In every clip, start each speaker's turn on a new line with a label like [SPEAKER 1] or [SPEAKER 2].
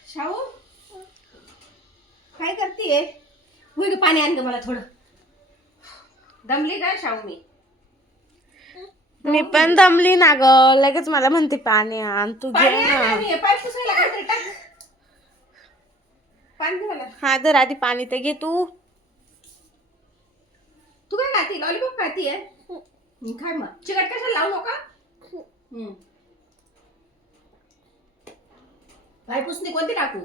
[SPEAKER 1] शाहू काय करतेय? होय ग, पाणी आण ग मला थोडं. दमली काय शाहू?
[SPEAKER 2] मी पण दमली ना ग. लगेच मला म्हणते पाणी आण. तू घे
[SPEAKER 1] पाणी आण
[SPEAKER 2] ना.
[SPEAKER 1] आणि पाय पुसायला काहीतरी टाक. पाणी दे मला.
[SPEAKER 2] हा तर आधी पाणी तर घे तू.
[SPEAKER 1] तू काय खाती? लॉलीपॉप खातीये? खाय मग. चिकट कशाला लावू नका. पाय पुसणी कोणती टाकू?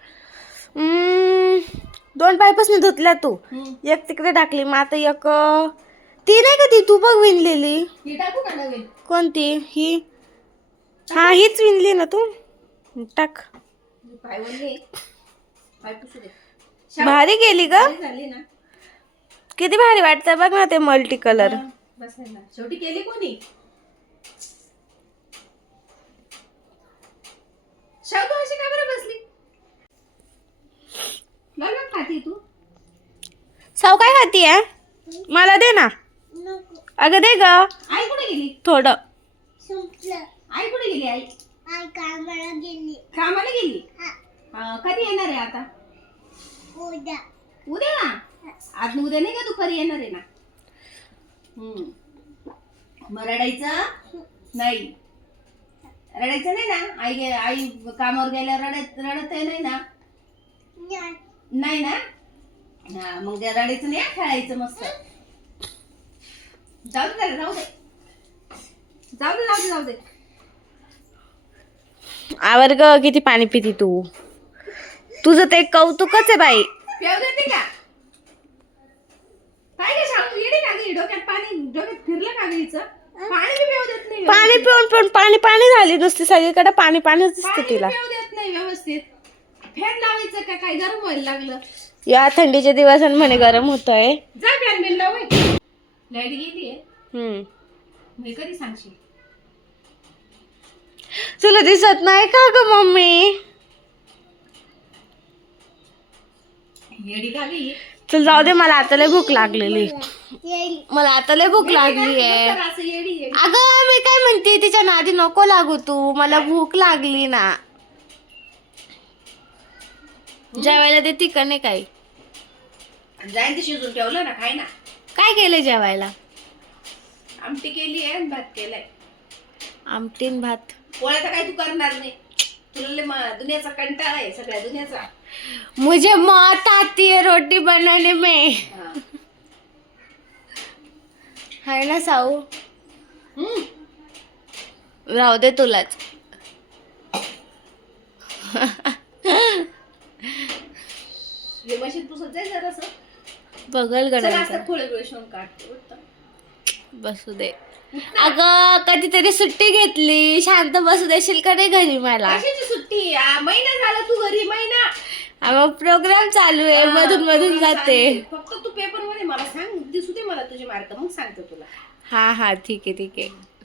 [SPEAKER 2] 2 पायपासून धुतल्या तू. एक तिकडे टाकली, मग आता एक ती नाही का ती तू बघ विणलेली.
[SPEAKER 1] ही टाकू का नवीन?
[SPEAKER 2] कोणती ही? हा हीच विणली ना तू. टाक.
[SPEAKER 1] पाय वळले. पाय पुसू दे.
[SPEAKER 2] भारी गेली ग.
[SPEAKER 1] झाली ना.
[SPEAKER 2] किती भारी वाटतंय बघ ना ते मल्टी कलर.
[SPEAKER 1] बस आहे ना. शेवटी केली कोणी? शाहू तू अशी का बरं बसली? लॉलीपॉप खाती तू?
[SPEAKER 2] साव काय खातीये? मला दे ना. अगं दे ग.
[SPEAKER 1] आई कुठे गेली?
[SPEAKER 2] थोडं.
[SPEAKER 1] आई कुठे गेली? आई कामाला गेली. कधी येणार आहे आता? उद्या. आज उद्या नाही का दुपारी येणार आहे ना? मग रडायचं नाही. रडायचं नाही ना. आई कामावर गेल्यावर रडत आहे नाही ना? नाही ना. हा मग रडायचं नाही, खेळायचं मस्त. जाऊ दे जाऊ दे जाऊ दे जाऊ दे जाऊ दे.
[SPEAKER 2] आवर ग, किती पाणी पिती तू. तुझं ते कौतुकच आहे बाई.
[SPEAKER 1] पेव देते का? काय काय सांगू? येडे का गं? डोक्यात फिरलं का गं हिचं? पाणी बी पेव देत नाही.
[SPEAKER 2] पाणी पिऊन पिऊन पाणी पाणी झाली नुसती. सगळीकडे पाणी पाणीच दिसतं
[SPEAKER 1] पाणी
[SPEAKER 2] तिला.
[SPEAKER 1] पेव देत नाही व्यवस्थित. फॅन लावायचं का? काय गरम व्हायला लागलं?
[SPEAKER 2] या थंडीच्या दिवसात म्हणे गरम होतंय.
[SPEAKER 1] जा फॅन बिन लाव. लाईट गेलीये. मी कधी सांगशील?
[SPEAKER 2] तुला दिसत नाही का ग मम्मी?
[SPEAKER 1] येडी का गं?
[SPEAKER 2] चल जाऊ दे, मला आता लय भूक लागलेली. मला आता लय भूक लागली आहे.
[SPEAKER 1] असं येडी
[SPEAKER 2] अगं मी काय म्हणते, तिच्या नादी नको लागू तू. मला भूक लागली ना. जेवायला देते का नाही काही?
[SPEAKER 1] जाईन ते शिजून ठेवलं ना, खाय ना.
[SPEAKER 2] काय केलंय जेवायला?
[SPEAKER 1] आमटी केली आहे, भात केलाय.
[SPEAKER 2] आमटीन भात.
[SPEAKER 1] पोळ्या तर काही तू करणार नाही. तुला लय दुनियाचा कंटाळा आहे, सगळ्या दुनियाचा.
[SPEAKER 2] मुझे मौत आती है रोटी बनाने में. है ना साऊ? राहू दे तुलाच.
[SPEAKER 1] हे मशीन पुसत जाय जरासं.
[SPEAKER 2] बघल
[SPEAKER 1] चल
[SPEAKER 2] गडा.
[SPEAKER 1] असं थोडे वेळ शिवून काढते.
[SPEAKER 2] बसू दे. अगं कधीतरी सुट्टी घेतली, शांत बसू देशील का नाही घरी मला?
[SPEAKER 1] कशाची सुट्टी? महिना झाला तू घरी, महिना.
[SPEAKER 2] अगं प्रोग्राम चालू आहे, मधून मधून जाते.
[SPEAKER 1] फक्त तू पेपर मध्ये मला सांग, दिसू दे मला तुझे मार्क, मग सांगते तुला.
[SPEAKER 2] हा हा ठीक आहे ठीक आहे.